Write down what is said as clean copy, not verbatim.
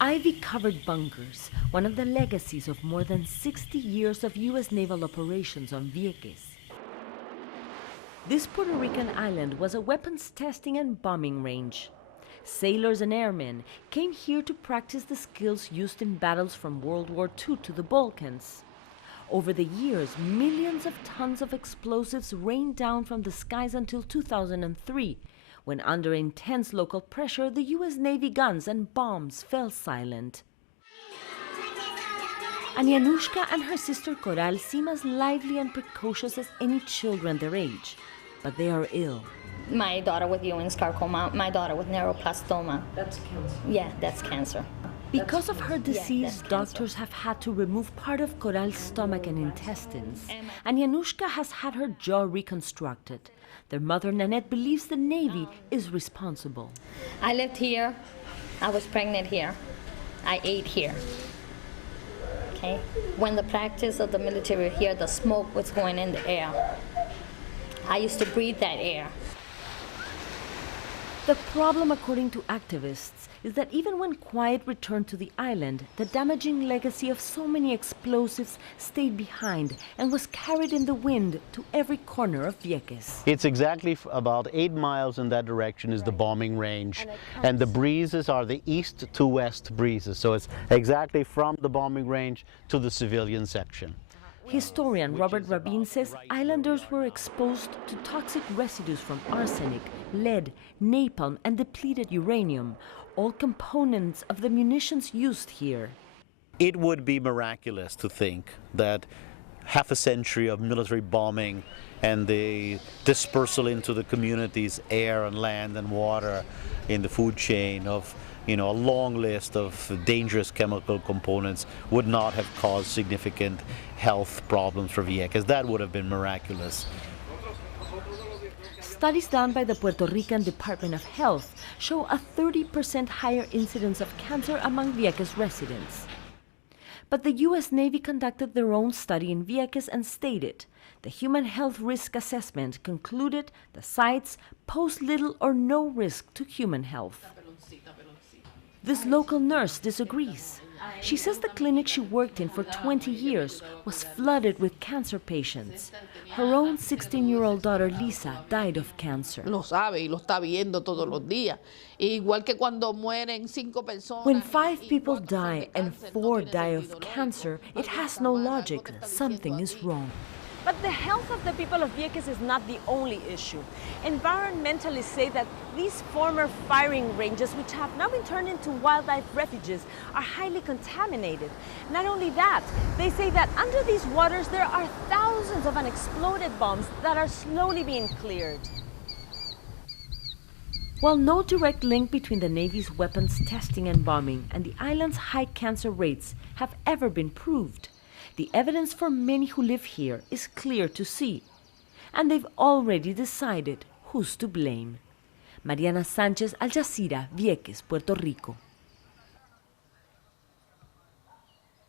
Ivy-covered bunkers, one of the legacies of more than 60 years of U.S. naval operations on Vieques. This Puerto Rican island was a weapons testing and bombing range. Sailors and airmen came here to practice the skills used in battles from World War II to the Balkans. Over the years, millions of tons of explosives rained down from the skies until 2003, when under intense local pressure, the U.S. Navy guns and bombs fell silent. Anianushka and her sister Coral seem as lively and precocious as any children their age, but they are ill. My daughter with Ewing sarcoma, my daughter with neuroblastoma. That's cancer. Yeah, that's cancer. Because of her disease, doctors have had to remove part of Coral's stomach and intestines. And Yanushka has had her jaw reconstructed. Their mother, Nanette, believes the Navy is responsible. I lived here. I was pregnant here. I ate here. Okay? When the practice of the military here, the smoke was going in the air. I used to breathe that air. The problem, according to activists, is that even when quiet returned to the island, the damaging legacy of so many explosives stayed behind and was carried in the wind to every corner of Vieques. It's exactly about 8 miles in that direction is the bombing range, and the breezes are the east to west breezes, so it's exactly from the bombing range to the civilian section. Historian Robert Rabin says islanders were exposed to toxic residues from arsenic, lead, napalm, and depleted uranium, all components of the munitions used here. It would be miraculous to think that half a century of military bombing and the dispersal into the communities, air and land and water, in the food chain of a long list of dangerous chemical components would not have caused significant health problems for Vieques. That would have been miraculous. Studies done by the Puerto Rican Department of Health show a 30% higher incidence of cancer among Vieques residents. But the U.S. Navy conducted their own study in Vieques and stated the human health risk assessment concluded the sites pose little or no risk to human health. This local nurse disagrees. She says the clinic she worked in for 20 years was flooded with cancer patients. Her own 16-year-old daughter Lisa died of cancer. Lo sabe y lo está viendo todos los días. Igual que cuando mueren 5 personas. When 5 people die and 4 die of cancer, it has no logic. Something is wrong. But the health of the people of Vieques is not the only issue. Environmentalists say that these former firing ranges, which have now been turned into wildlife refuges, are highly contaminated. Not only that, they say that under these waters there are thousands of unexploded bombs that are slowly being cleared. While no direct link between the Navy's weapons testing and bombing and the island's high cancer rates have ever been proved, the evidence for many who live here is clear to see, and they've already decided who's to blame. Mariana Sanchez, Al Jazeera, Vieques, Puerto Rico.